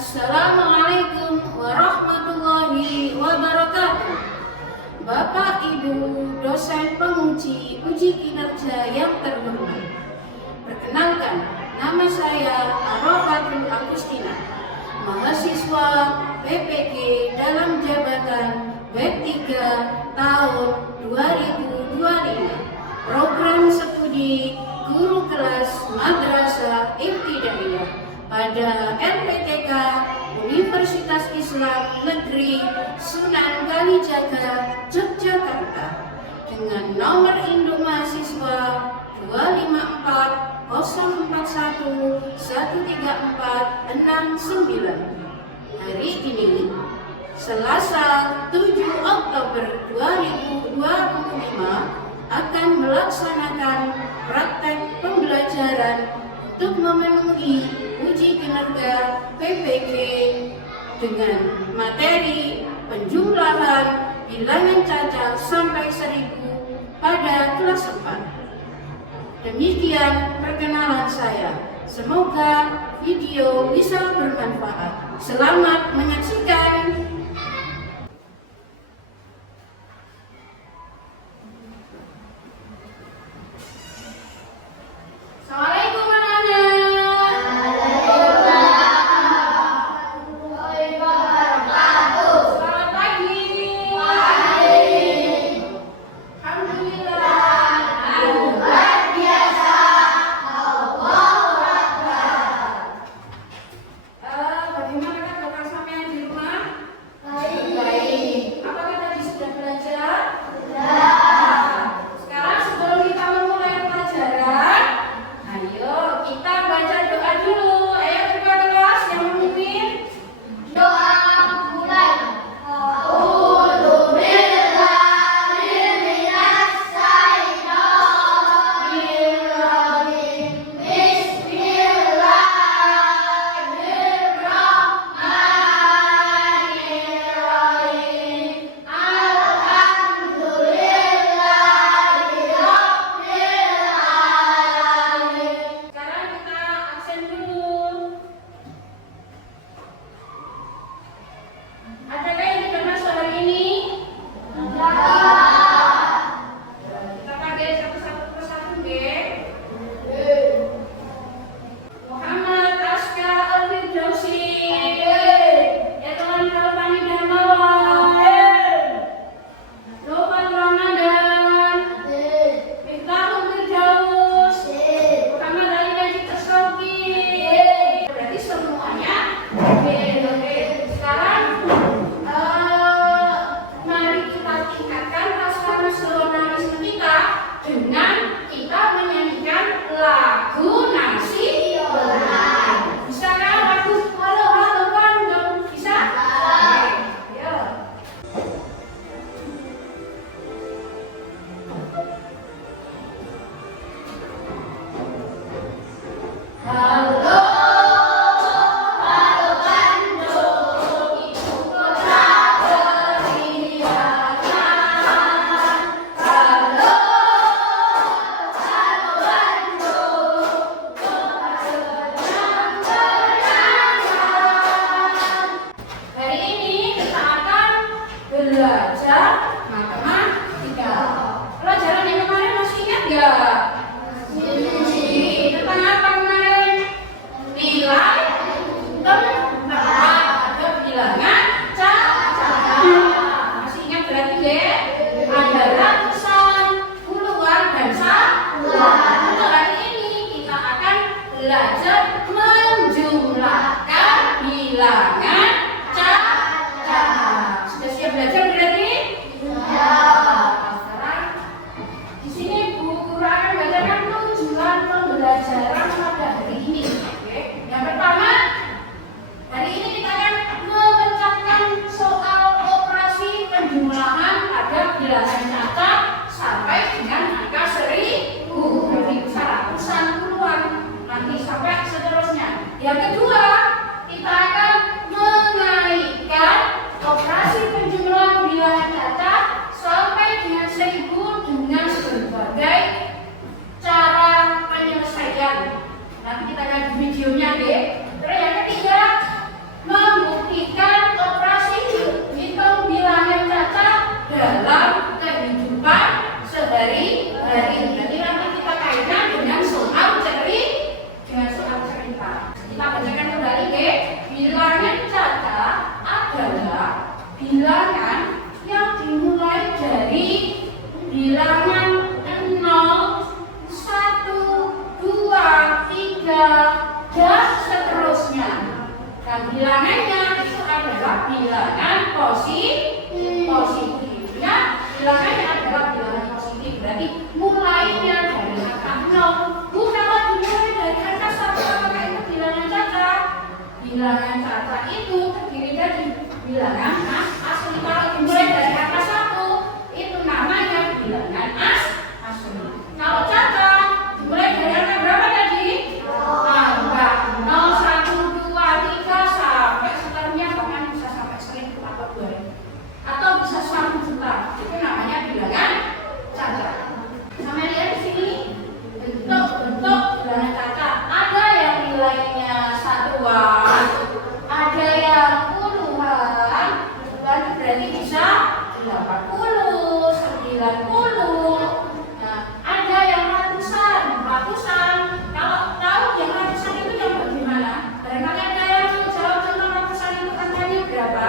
Assalamualaikum warahmatullahi wabarakatuh. Bapak Ibu dosen penguji uji kinerja yang terhormat, perkenalkan, nama saya Arofatul Agustina, mahasiswa PPG dalam jabatan W3 tahun 2025, program studi guru kelas Madrasah Ibtidaiyah pada LPTK Universitas Islam Negeri Sunan Kalijaga, Yogyakarta, dengan nomor induk mahasiswa 254013469. Hari ini, Selasa 7 Oktober 2025, akan melaksanakan praktek pembelajaran untuk memenuhi uji kinerja PPG dengan materi penjumlahan bilangan cacat sampai 1000 pada kelas 4. Demikian perkenalan saya. Semoga video bisa bermanfaat. Selamat menyaksikan. Assalamualaikum anak-anak. Selamat pagi. Alhamdulillah. Luar biasa. Allahu Akbar. Bagaimana kabar sampean di rumah? Baik. Apakah tadi sudah belajar? Sudah. Sekarang sebelum kita memulai pelajaran, ayo kita baca doa dulu. Ayo kedua kelas yang memimpin. Doa mulai. A'udzu billahi minas syaitonir rajim. Bismillahirrahmanirrahim. Alhamdulillahirabbil alamin. Sekarang kita absen dulu. Adakah yang tidak masuk hari ini? Kita pakai satu-satu persatu, deh. Muhammad Aska Al-Firdausi. Ya Tuhan Kalpani Darmawan. Lopan Ramadan. Miftahul Firdaus. Muhammad Ali Najib As-Sauki. Berarti semuanya oke. Sekarang mari kita tingkatkan rasa nasionalisme kita dengan kita menyanyikan lagu nasional. Bisa kan lagu halo halo Bandung? Bisa? Ya. Halo, halo Bandung, ibu kota periangan. Halo, halo Bandung, kota kenang-kenangan. Hari ini kita akan belajar matematika. Pelajaran yang kemarin masih ingat nggak? Tentang apa kemarin? Nilai tempat, ada bilangan cacat. Masih ingat berarti deh? Ada ratusan, puluhan, dan satuan. Untuk hari ini kita akan belajar menjumlahkan bilangan cacat. Sudah siap belajar berarti? Sekarang di sini Bu Guru akan bacakan tujuan pembelajaran pada hari ini. Oke. Yang pertama, hari ini kita akan memecahkan soal operasi penjumlahan pada bilangan cacat sampai dengan angka 1000. Nanti bisa ratusan, puluhan, nanti sampai seterusnya. Yang kedua, kita akan Nah, bilangannya itu adalah bilangan positif. Ya, bilangannya adalah bilangan positif. Berarti mulainya dari angka 0. Bu, kalau dimulai dari angka 1, apakah itu bilangan cacat? Bilangan cacat itu terdiri dari bilangan asli. Kalau dimulai dari angka 1, itu namanya bilangan asli. Kalau cacat dimulai dari angka berapa tadi? Angka 0, 1, 2, 3 sampai seterusnya, bahkan bisa sampai 1000 atau 2000 atau bisa 1 juta. Itu namanya bilangan cacat. Sampai lihat di sini bentuk-bentuk bilangan cacat. Ada yang nilainya satuan, ada yang puluhan, berarti bisa 80, 90. Nah, ada yang ratusan. Kalau tahu yang ratusan itu yang bagaimana? Barangkali ada yang jawab tentang ratusan itu angkanya berapa?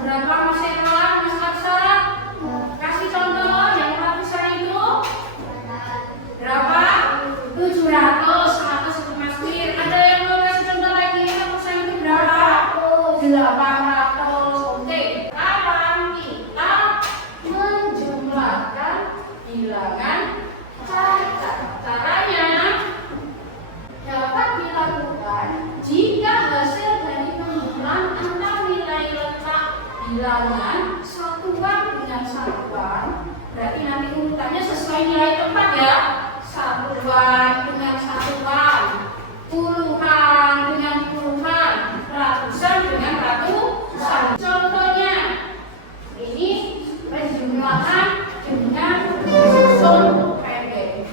Berapa Mas Erwan, Mas Aksa? Kasih contoh yang ratusan itu berapa? 700, 100 itu Mas Wir. Ada yang mau kasih contoh lagi ratusan itu berapa? 800. Oke, sekarang kita menjumlahkan bilangan cacat. Caranya dapat dilakukan jika hasil dari penjumlahan antar nilai letak bilangan satuan dengan satuan. Berarti nanti urutannya sesuai nilai tempat ya. Satuan dengan satuan, puluhan dengan puluhan, ratusan dengan ratusan. Contohnya ini penjumlahan dengan susun pendek.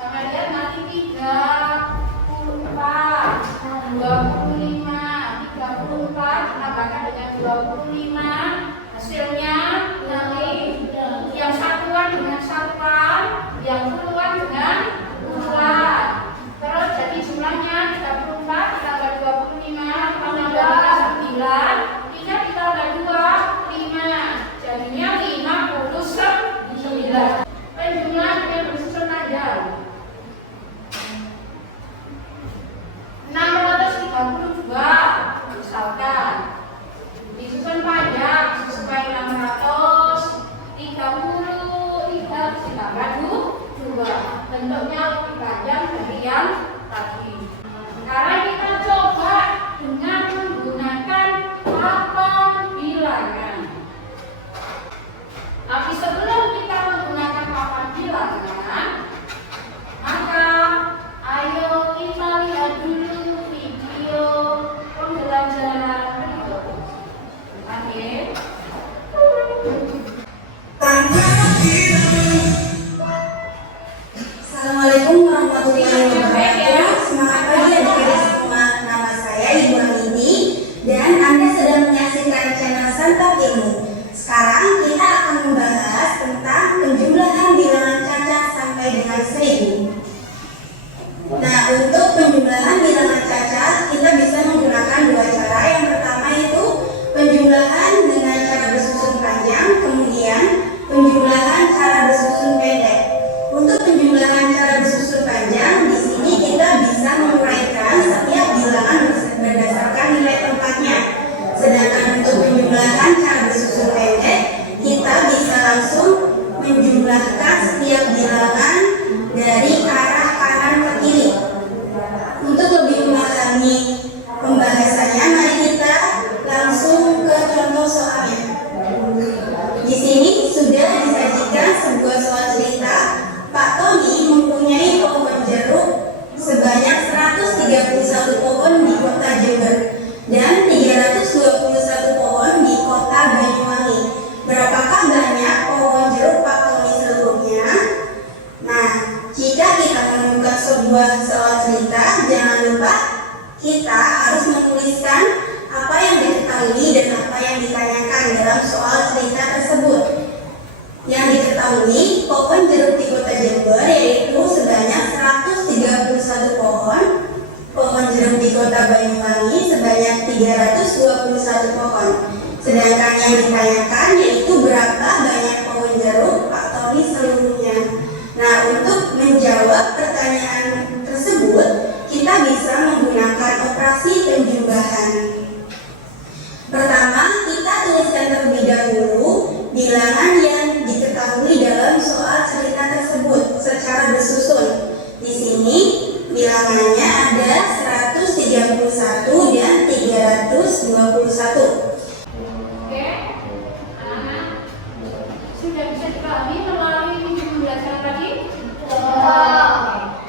Sama lihat nanti 34, 25, 34 ditambahkan dengan 25, hasilnya nanti yang satuan dengan satuan, yang puluhan dengan puluhan. Terus jadi jumlahnya 34 ditambah 25 ditambah 9, 3 ditambah 2, 5. Jadinya 59. Penjumlahan dengan bersusun panjang 632 misalkan disusun panjang sesuai 630, 3 ditambah 2. Bentuknya lebih panjang dari yang tadi. Sekarang kita coba dengan menggunakan papan bilangan. Tapi sebelum kita menggunakan papan bilangan, maka ayo kita lihat dulu video pembelajaran berikut. Oke. Assalamualaikum warahmatullahi wabarakatuh. Semangat pagi adik-adik semua. Nama saya Ibu Amini dan Anda sedang menyaksikan channel Santap Ilmu. Sekarang kita akan membahas tentang penjumlahan bilangan cacat sampai dengan 1000. Nah, untuk penjumlahan bilangan cacat kita bisa menggunakan dua cara. Yang pertama itu penjumlahan dengan cara bersusun panjang, kemudian penjumlahan cara bersusun pendek. Untuk penjumlahan cara bersusun panjang, di sini kita bisa menguraikan setiap bilangan berdasarkan nilai tempatnya. Sedangkan untuk penjumlahan cara bersusun pendek, kita bisa langsung menjumlahkan setiap bilangan dari arah kanan ke kiri. Untuk lebih memahami pembahasannya, mari kita langsung ke contoh soalnya. Di sini sudah disajikan sebuah soal cerita. Pak Tony mempunyai pohon jeruk sebanyak 131 pohon di kota Jember dan 321 pohon di kota Banyuwangi. Berapakah banyak pohon jeruk Pak Tony seluruhnya? Nah, jika kita menemukan sebuah soal cerita, jangan lupa kita harus menuliskan apa yang diketahui dan apa yang ditanyakan dalam soal cerita tersebut. Yang diketahui, pohon jeruk di kota Jember yaitu sebanyak 131 pohon, pohon jeruk di kota Banyuwangi sebanyak 321 pohon. Sedangkan yang ditanyakan yaitu berapa banyak pohon jeruk Pak Tony seluruhnya. Nah, untuk menjawab pertanyaan tersebut, kita bisa menggunakan operasi penjumlahan. Pertama, kita tuliskan terlebih dahulu bilangan yang diketahui dalam soal cerita tersebut secara bersusun. Di sini bilangannya ada 131 dan 321. Oke, anak-anak sudah bisa dipahami melalui pembelajaran tadi?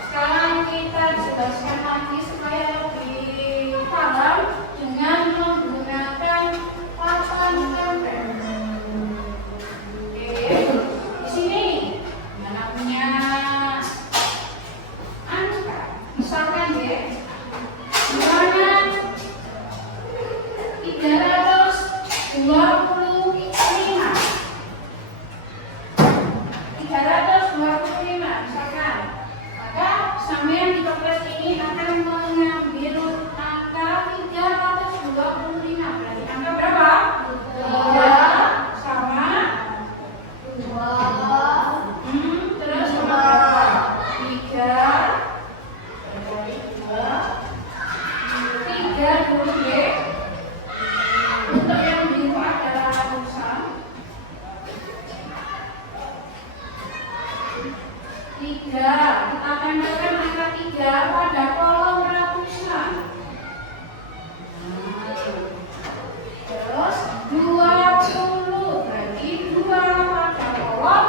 Sekarang kita jelaskan lagi supaya lebih paham dengan menggunakan papan tempel. Oke, di sini anak punya angka, misalkan ya, bilangan 325 misalkan, maka sampean di toples ini akan mengambil angka 325. Berarti angka berapa? 3 sama 2. Terus sama berapa? 3 huruf B. Untuk yang biru adalah ratusan. 3, kita tempelkan angka 3 pada kolom ratusan. Terus 20, berarti 2 pada kolom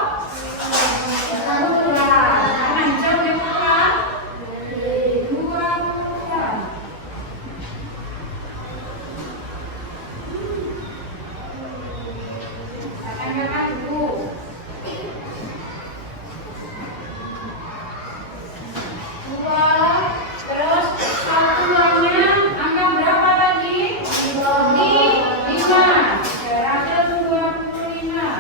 ratusan. Kanan jauh yang kanan 20-an. Kita tempelkan dulu. 2, terus satuannya angka berapa tadi? 5. Berarti 25.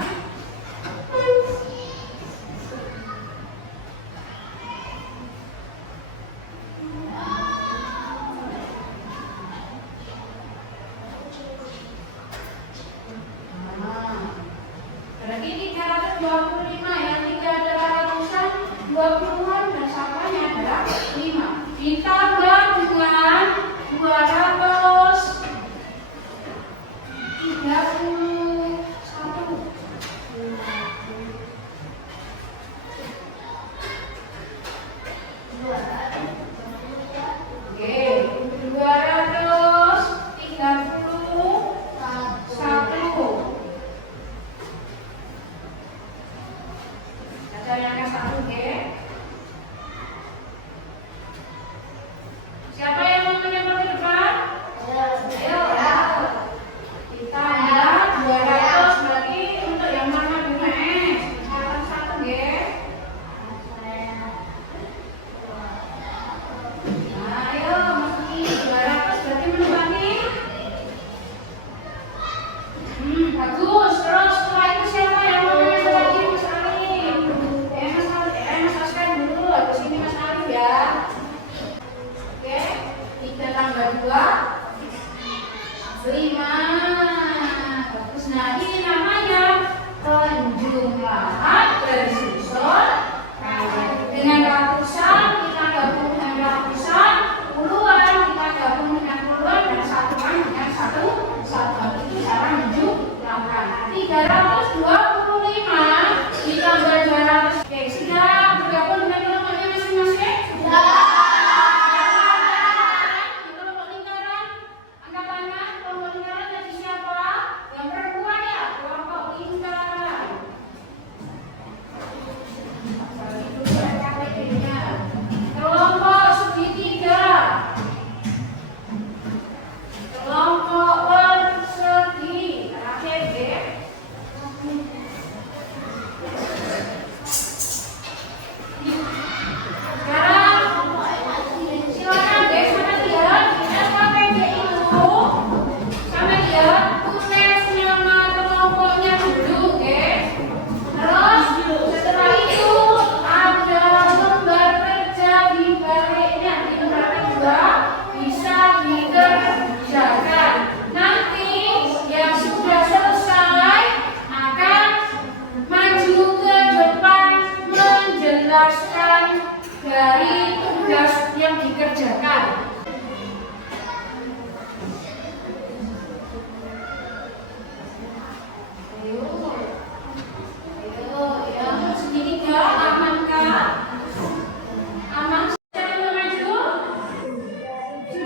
Berarti 325, yang 3 adalah ratusan, 20-an dan satuannya adalah 5. Ditambah dengan 231. Oke, 231. Cari angka 1, oke? Siapa yang mau menyamar ke depan? Ayo. Ditambah 200, berarti untuk yang mana dulu, Angka 1, oke? Nah, ayo, masuki 200, berarti menempati. Bagus. Terus setelah itu siapa yang mau menyamar lagi? Mas Ali. Mas Askar dulu, habis ini Mas Ali ya. Oke, 3 tambah 2, 5. Bagus. Nah, ini namanya penjumlahan bersusun. Dengan ratusan kita gabung dengan ratusan, puluhan kita gabung dengan puluhan, dan satuan dengan satuan. Itu cara menjumlahkan. 325 ditambah 200. Oke, sudah bergabung dengan kelompoknya masing-masing? Sudah. Di kelompok lingkaran, angkat tangan. Kelompok lingkaran tadi siapa? Yang perempuan ya, kelompok lingkaran. Itu KTP-nya. Kelompok segitiga. Kelompok persegi. Terakhir ya. menjelaskan dari tugas yang dikerjakan.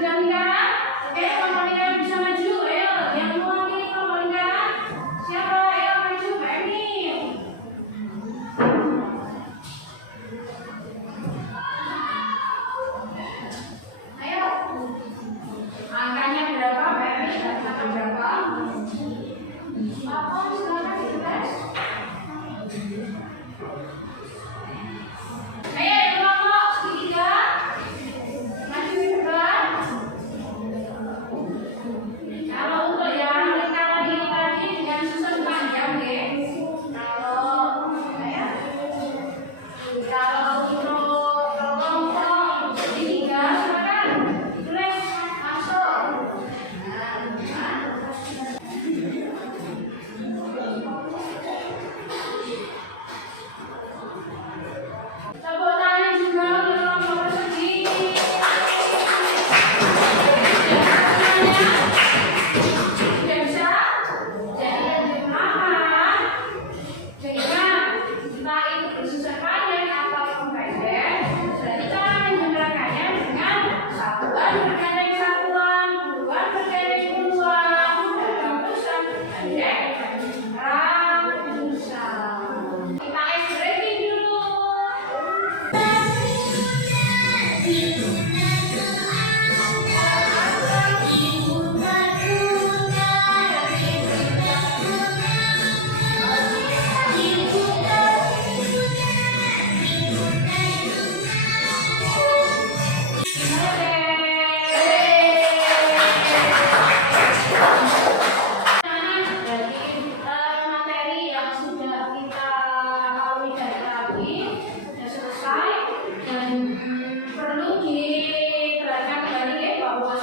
Sudah lingkaran? Oke, kelompok lingkaran bisa maju. Ayo, yang mewakili kelompok lingkaran. Siapa? Ayo maju, Mbak Emi. Ayo. Angkanya berapa, Mbak Emi? Angka berapa? Apa? Silakan ditulis. Ayo, kelompok segitiga. Maju ke depan. Kalau untuk yang lingkaran ini tadi dengan susun panjang, ya. Kalau untuk kelompok segitiga, silakan ditulis langsung. Tepuk tangan juga untuk kelompok persegi. Sudah bisa? Jadi lebih paham. Sehingga kita itu bersusun panjang atau pendek. Berarti cara menyederhanakannya dengan satuan bergandeng satuan, puluhan bergandeng puluhan, dan ratusan bergandeng ratusan. Kita ice breaking dulu. Materi yang sudah kita lalui dari tadi sudah selesai dan perlu diperhatikan kembali ya bahwa